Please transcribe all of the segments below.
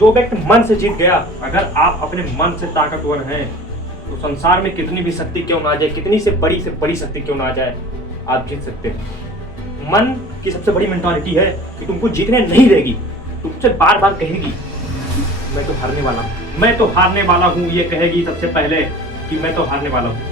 जो व्यक्ति मन से जीत गया, अगर आप अपने मन से ताकतवर हैं तो संसार में कितनी भी शक्ति क्यों ना आ जाए, कितनी से बड़ी शक्ति क्यों ना आ जाए, आप जीत सकते हैं। मन की सबसे बड़ी मेंटालिटी है कि तुमको जीतने नहीं देगी, तुमसे बार बार कहेगी मैं तो हारने वाला हूँ, मैं तो हारने वाला हूँ, ये कहेगी सबसे पहले कि मैं तो हारने वाला हूँ।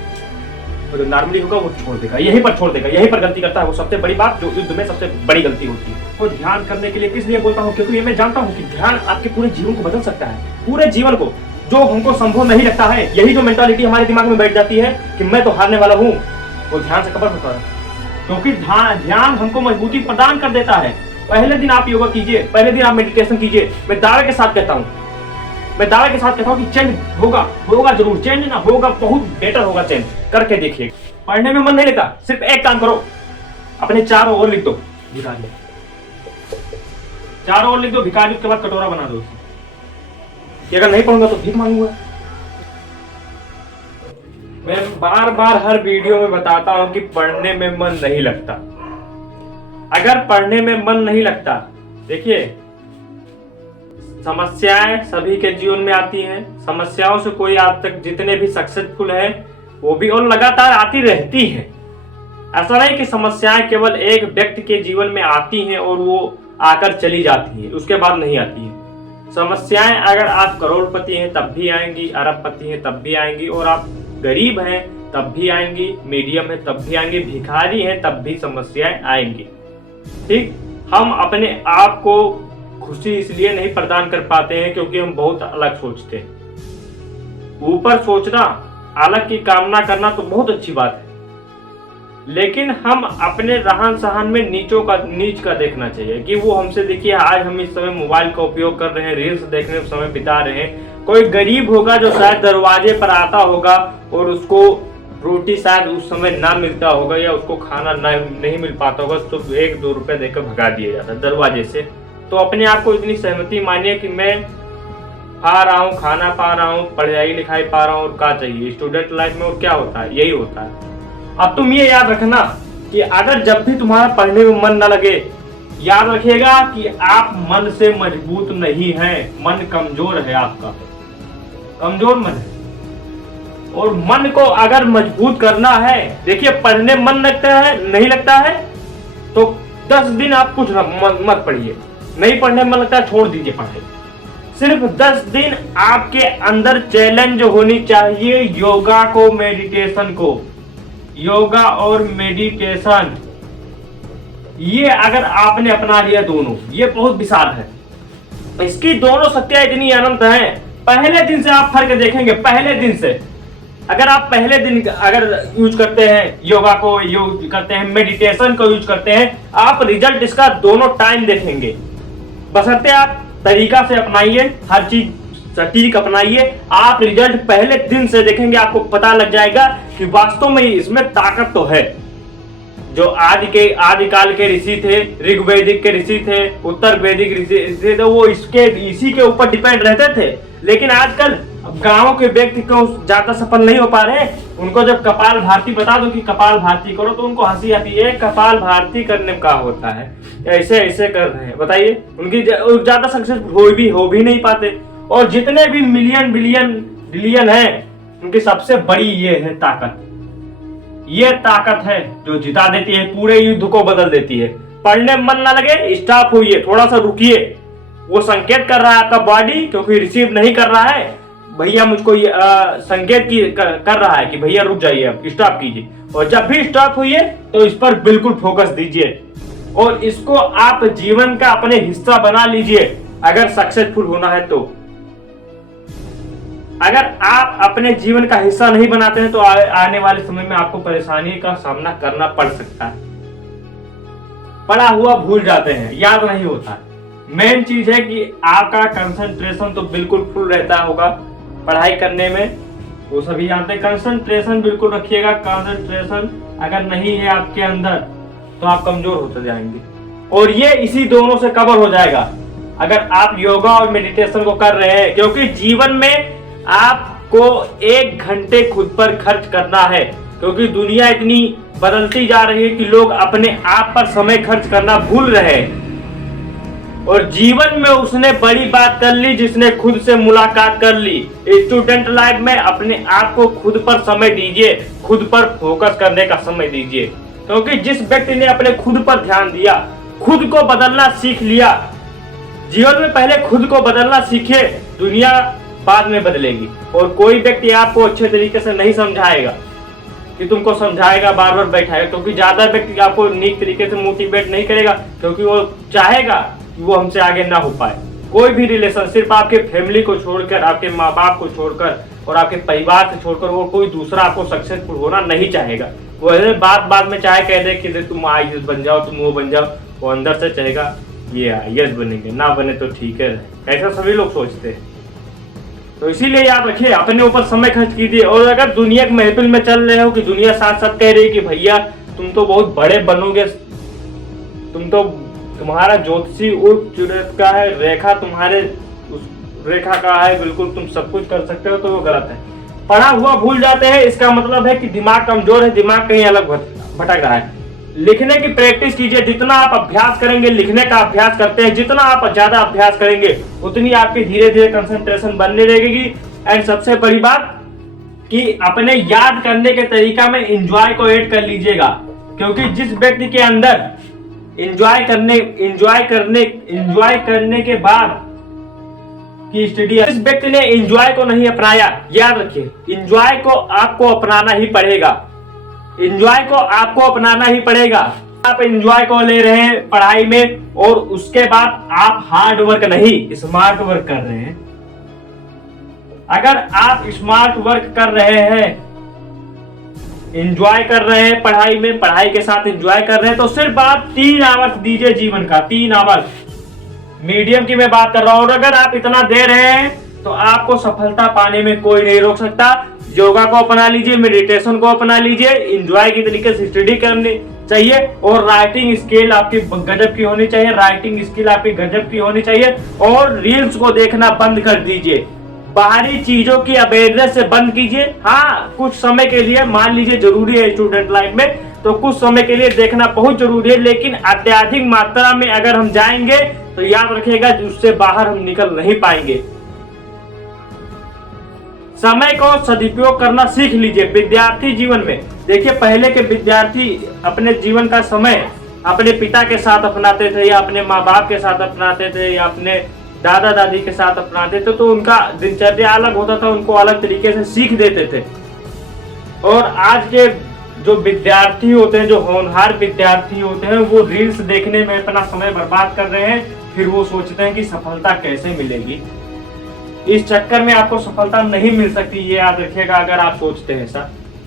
तो जो नॉर्मली होगा वो छोड़ देगा, यहीं पर छोड़ देगा, यहीं पर गलती करता है वो सबसे बड़ी बात, जो युद्ध में सबसे बड़ी गलती होती है। तो ध्यान करने के लिए किस लिए बोलता हूँ, क्योंकि ये मैं जानता हूँ कि ध्यान आपके पूरे जीवन को बदल सकता है, पूरे जीवन को। जो हमको संभव नहीं लगता है, यही जो मेंटालिटी हमारे दिमाग में बैठ जाती है कि मैं तो हारने वाला हूँ, वो ध्यान से कवर होता है। क्योंकि ध्यान हमको मजबूती प्रदान कर देता है। पहले दिन आप योगा कीजिए, पहले दिन आप मेडिटेशन कीजिए, मैं दावे के साथ कहता हूँ कि चेंज होगा जरूर, चेंज ना होगा, बहुत बेटर होगा चेंज। करके देखिए। पढ़ने में मन नहीं लगता, सिर्फ एक काम करो, अपने 4 ओर लिख दो भिखारी, 4 ओर लिख दो भिखारी, उसके बाद कटोरा बना दो कि अगर नहीं पढ़ूंगा तो भीख मांगूंगा। मैं बार बार हर वीडियो में बताता हूं कि पढ़ने में मन नहीं लगता। अगर पढ़ने में मन नहीं लगता, देखिए समस्याएं सभी के जीवन में आती हैं, समस्याओं से कोई आज तक जितने भी सक्सेसफुल हैं वो भी और लगातार आती रहती हैं। ऐसा नहीं कि समस्याएं केवल एक व्यक्ति के जीवन में आती हैं और वो आकर चली जाती हैं, उसके बाद नहीं आती हैं। समस्याएं अगर आप करोड़पति हैं तब भी आएंगी, अरबपति हैं तब भी आएंगी, और आप गरीब हैं तब भी आएंगी, मीडियम है तब भी आएंगी, भिखारी हैं तब भी समस्याएं आएंगी। ठीक, हम अपने आप को खुशी इसलिए नहीं प्रदान कर पाते हैं क्योंकि हम बहुत अलग सोचते हैं। ऊपर सोचना, अलग की कामना करना तो बहुत अच्छी बात है, लेकिन हम अपने रहन सहन में नीच का देखना चाहिए कि वो हमसे, देखिए आज हम इस समय मोबाइल का उपयोग कर रहे हैं, रील्स देखने में समय बिता रहे हैं। कोई गरीब होगा जो शायद दरवाजे पर आता होगा और उसको रोटी शायद उस समय ना मिलता होगा या उसको खाना नहीं मिल पाता होगा, तो 1-2 रुपए देकर भगा दिया जाता है दरवाजे से। तो अपने आप को इतनी सहमति मानिए कि मैं खा रहा हूँ, खाना पा रहा हूँ, पढ़ाई लिखाई पा रहा हूँ, और क्या चाहिए स्टूडेंट लाइफ में, और क्या होता है, यही होता है। अब तुम ये याद रखना कि अगर जब भी तुम्हारा पढ़ने में मन न लगे, याद रखिएगा कि आप मन से मजबूत नहीं हैं, मन कमजोर है, आपका कमजोर मन है। और मन को अगर मजबूत करना है, देखिए पढ़ने मन लगता है, नहीं लगता है तो 10 दिन आप कुछ मत पढ़िए, नहीं पढ़ने में लगता है छोड़ दीजिए पढ़ाई। सिर्फ 10 दिन आपके अंदर चैलेंज होनी चाहिए योगा को, मेडिटेशन को। योगा और मेडिटेशन ये अगर आपने अपना लिया दोनों, ये बहुत विशाल है, इसकी दोनों शक्तियां इतनी अनंत हैं। पहले दिन से आप फर्क देखेंगे, पहले दिन से अगर आप पहले दिन अगर यूज करते हैं योगा को, यूज करते हैं मेडिटेशन को, यूज करते हैं, आप रिजल्ट इसका दोनों टाइम देखेंगे। बशर्ते आप तरीका से अपनाइए, हर चीज सटीक अपनाइए, आप रिजल्ट पहले दिन से देखेंगे, आपको पता लग जाएगा कि वास्तव में इसमें ताकत तो है। जो आदिकाल के ऋषि थे, ऋग्वैदिक के ऋषि थे, उत्तर वैदिक ऋषि थे, तो वो इसी के ऊपर डिपेंड रहते थे। लेकिन आजकल गांवों के व्यक्ति को ज्यादा सफल नहीं हो पा रहे, उनको जब कपाल भारती बता दो कि कपाल भारती करो तो उनको हंसी आती है। कपाल भारती करने का होता है, ऐसे ऐसे कर रहे हैं, बताइए उनकी ज्यादा सक्सेस हो भी नहीं पाते। और जितने भी मिलियन बिलियन हैं, उनकी सबसे बड़ी ये है ताकत, ये ताकत है जो जिता देती है, पूरे युद्ध को बदल देती है। पढ़ने में मन ना लगे, स्टॉप होइए, थोड़ा सा रुकिए, वो संकेत कर रहा है आपका बॉडी, क्योंकि रिसीव नहीं कर रहा है भैया, मुझको संकेत कर रहा है कि भैया रुक जाइए, अब स्टॉप कीजिए। और जब भी स्टॉप हुई तो इस पर बिल्कुल फोकस दीजिए और इसको आप जीवन का अपने हिस्सा बना लीजिए, अगर सक्सेसफुल होना है तो। अगर आप अपने जीवन का हिस्सा नहीं बनाते हैं तो आने वाले समय में आपको परेशानी का सामना करना पड़ सकता है। पढ़ा हुआ भूल जाते हैं, याद नहीं होता। मेन चीज है कि आपका कंसंट्रेशन तो बिल्कुल फुल रहता होगा पढ़ाई करने में, वो सभी जानते हैं। कंसंट्रेशन बिल्कुल रखिएगा, कंसंट्रेशन अगर नहीं है आपके अंदर तो आप कमजोर होते जाएंगे। और ये इसी दोनों से कवर हो जाएगा अगर आप योगा और मेडिटेशन को कर रहे हैं, क्योंकि जीवन में आपको 1 घंटे खुद पर खर्च करना है, क्योंकि दुनिया इतनी बदलती जा रही है कि लोग अपने आप पर समय खर्च करना भूल रहे हैं। और जीवन में उसने बड़ी बात कर ली जिसने खुद से मुलाकात कर ली। स्टूडेंट लाइफ में अपने आप को खुद पर समय दीजिए, खुद पर फोकस करने का समय दीजिए, क्योंकि जिस व्यक्ति ने अपने खुद पर ध्यान दिया, खुद को बदलना सीख लिया, जीवन में पहले खुद को बदलना सीखे, दुनिया बाद में बदलेगी। और कोई व्यक्ति आपको अच्छे तरीके से नहीं समझाएगा कि तुमको समझाएगा, बार बार बैठाएगा, क्योंकि ज्यादा व्यक्ति आपको नीक तरीके से मोटिवेट नहीं करेगा, क्योंकि वो चाहेगा कि वो हमसे आगे ना हो पाए। कोई भी रिलेशन सिर्फ आपके फैमिली को छोड़कर, आपके माँ बाप को छोड़कर और आपके परिवार से छोड़कर वो कोई दूसरा आपको सक्सेसफुल होना नहीं चाहेगा। वो बात में चाहे कह दे कि तुम आईएएस बन जाओ, तुम वो बन जाओ, वो अंदर से चाहेगा ये आईएएस बनेंगे, ना बने तो ठीक है। ऐसा सभी लोग सोचते हैं। तो इसीलिए याद रखिए, अपने ऊपर समय खर्च कीजिए। और अगर दुनिया की महफिल में चल रहे हो कि दुनिया साथ साथ कह रही है कि भैया तुम तो बहुत बड़े बनोगे, तुम्हारा ज्योतिषी उर्फ चुरत का है, रेखा तुम्हारे उस रेखा का है, बिल्कुल तुम सब कुछ कर सकते हो, तो वो गलत है। पढ़ा हुआ भूल जाते हैं, इसका मतलब है कि दिमाग कमजोर है, दिमाग कहीं अलग भटक रहा है। लिखने की प्रैक्टिस कीजिए, जितना आप अभ्यास करेंगे, लिखने का अभ्यास करते हैं, जितना आप ज्यादा अभ्यास करेंगे उतनी आपकी धीरे धीरे कंसंट्रेशन बनने लगेगी। एंड सबसे बड़ी बात कि अपने याद करने के तरीका में एंजॉय को ऐड कर लीजिएगा, क्योंकि जिस व्यक्ति के अंदर एंजॉय करने के बाद की स्टडी, जिस व्यक्ति ने एंजॉय को नहीं अपनाया, याद रखिए एंजॉय को आपको अपनाना ही पड़ेगा, एंजॉय को आपको अपनाना ही पड़ेगा। आप एंजॉय को ले रहे हैं पढ़ाई में और उसके बाद आप हार्ड वर्क नहीं स्मार्ट वर्क कर रहे हैं। अगर आप स्मार्ट वर्क कर रहे हैं, एंजॉय कर रहे हैं पढ़ाई में, पढ़ाई के साथ एंजॉय कर रहे हैं, तो सिर्फ आप 3 आवर्स दीजिए जीवन का, 3 आवर्स मीडियम की मैं बात कर रहा हूं। और अगर आप इतना दे रहे हैं तो आपको सफलता पाने में कोई नहीं रोक सकता। योगा को अपना लीजिए, मेडिटेशन को अपना लीजिए, एंजॉय की तरीके से स्टडी करनी चाहिए और राइटिंग स्किल आपकी गजब की होनी चाहिए, राइटिंग स्किल आपकी गजब की होनी चाहिए। और रील्स को देखना बंद कर दीजिए, बाहरी चीजों की अवेयरनेस से बंद कीजिए। हाँ, कुछ समय के लिए मान लीजिए जरूरी है स्टूडेंट लाइफ में, तो कुछ समय के लिए देखना बहुत जरूरी है, लेकिन अत्यधिक मात्रा में अगर हम जाएंगे तो याद रखिएगा उससे बाहर हम निकल नहीं पाएंगे। समय को सदुपयोग करना सीख लीजिए विद्यार्थी जीवन में। देखिए पहले के विद्यार्थी अपने जीवन का समय अपने पिता के साथ अपनाते थे, या अपने माँ बाप के साथ अपनाते थे, या अपने दादा दादी के साथ अपनाते थे, तो उनका दिनचर्या अलग होता था, उनको अलग तरीके से सीख देते थे। और आज के जो विद्यार्थी होते हैं, जो होनहार विद्यार्थी होते हैं, वो रील्स देखने में अपना समय बर्बाद कर रहे हैं, फिर वो सोचते हैं कि सफलता कैसे मिलेगी। इस चक्कर में आपको सफलता नहीं मिल सकती, ये याद रखिएगा अगर आप सोचते हैं ऐसा।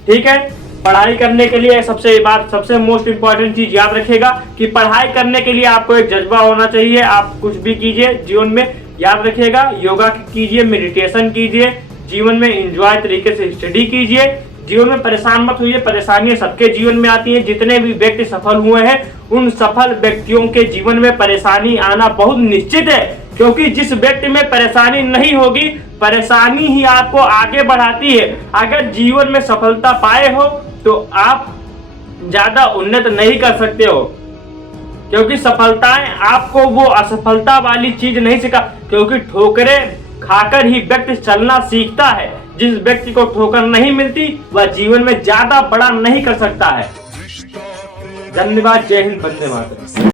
ठीक है, पढ़ाई करने के लिए सबसे मोस्ट इंपॉर्टेंट चीज याद रखिएगा कि पढ़ाई करने के लिए आपको एक जज्बा होना चाहिए। आप कुछ भी कीजिए जीवन में, याद रखिएगा योगा कीजिए, मेडिटेशन कीजिए, जीवन में एंजॉय तरीके से स्टडी कीजिए, जीवन में परेशान मत होइए। परेशानियां सबके जीवन में आती हैं, जितने भी व्यक्ति सफल हुए हैं उन सफल व्यक्तियों के जीवन में परेशानी आना बहुत निश्चित है, क्योंकि जिस व्यक्ति में परेशानी नहीं होगी, परेशानी ही आपको आगे बढ़ाती है। अगर जीवन में सफलता पाए हो तो आप ज्यादा उन्नत नहीं कर सकते हो, क्योंकि सफलताएं आपको वो असफलता वाली चीज नहीं सिखा, क्योंकि ठोकरें खाकर ही व्यक्ति चलना सीखता है। जिस व्यक्ति को ठोकर नहीं मिलती वह जीवन में ज्यादा बड़ा नहीं कर सकता है। धन्यवाद। जय हिंद, वंदे मातरम।